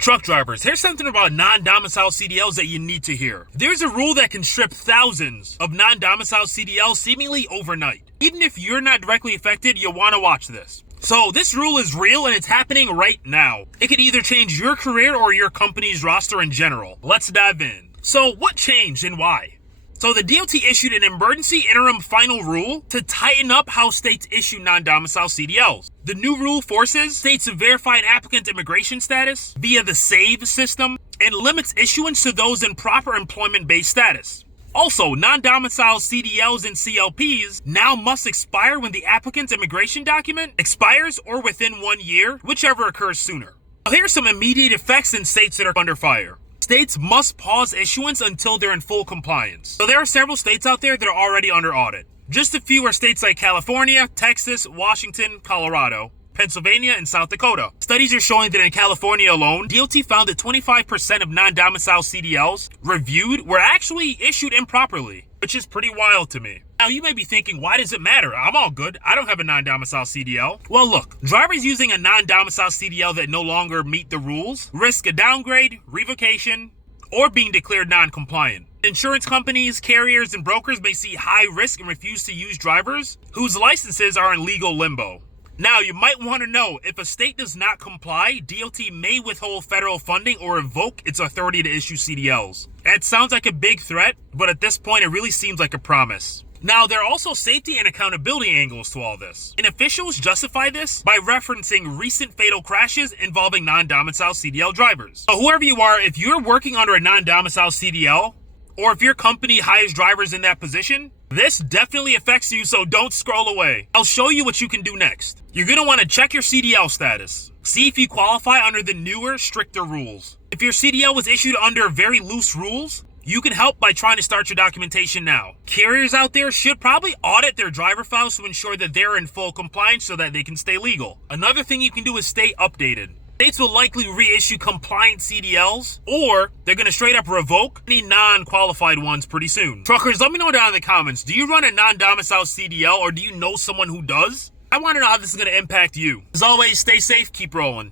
Truck drivers, here's something about non-domiciled CDLs that you need to hear. There's a rule that can strip thousands of non-domiciled CDLs seemingly overnight. Even if you're not directly affected, you'll want to watch this. So this rule is real and it's happening right now. It could either change your career or your company's roster in general. Let's dive in. So what changed and why? So the DOT issued an emergency interim final rule to tighten up how states issue non-domiciled CDLs. The new rule forces states to verify an applicant's immigration status via the SAVE system and limits issuance to those in proper employment-based status. Also, non-domiciled CDLs and CLPs now must expire when the applicant's immigration document expires or within 1 year, whichever occurs sooner. Now, here are some immediate effects in states that are under fire. States must pause issuance until they're in full compliance. So there are several states out there that are already under audit. Just a few are states like California, Texas, Washington, Colorado, Pennsylvania, and South Dakota. Studies are showing that in California alone, DOT found that 25% of non-domiciled CDLs reviewed were actually issued improperly, which is pretty wild to me. Now you may be thinking, why does it matter? I'm all good. I don't have a non-domiciled CDL. Well look, drivers using a non-domiciled CDL that no longer meet the rules risk a downgrade, revocation, or being declared non-compliant. Insurance companies, carriers, and brokers may see high risk and refuse to use drivers whose licenses are in legal limbo. Now, you might want to know, if a state does not comply, DOT may withhold federal funding or revoke its authority to issue CDLs. That sounds like a big threat, but at this point, it really seems like a promise. Now, there are also safety and accountability angles to all this, and officials justify this by referencing recent fatal crashes involving non-domiciled CDL drivers. So whoever you are, if you're working under a non-domiciled CDL, or if your company hires drivers in that position, this definitely affects you, so don't scroll away. I'll show you what you can do next. You're going to want to check your CDL status. See if you qualify under the newer, stricter rules. If your CDL was issued under very loose rules, you can help by trying to start your documentation now. Carriers out there should probably audit their driver files to ensure that they're in full compliance so that they can stay legal. Another thing you can do is stay updated. States will likely reissue compliant CDLs, or they're going to straight up revoke any non-qualified ones pretty soon. Truckers, let me know down in the comments, do you run a non-domiciled CDL or do you know someone who does? I want to know how this is going to impact you. As always, stay safe, keep rolling.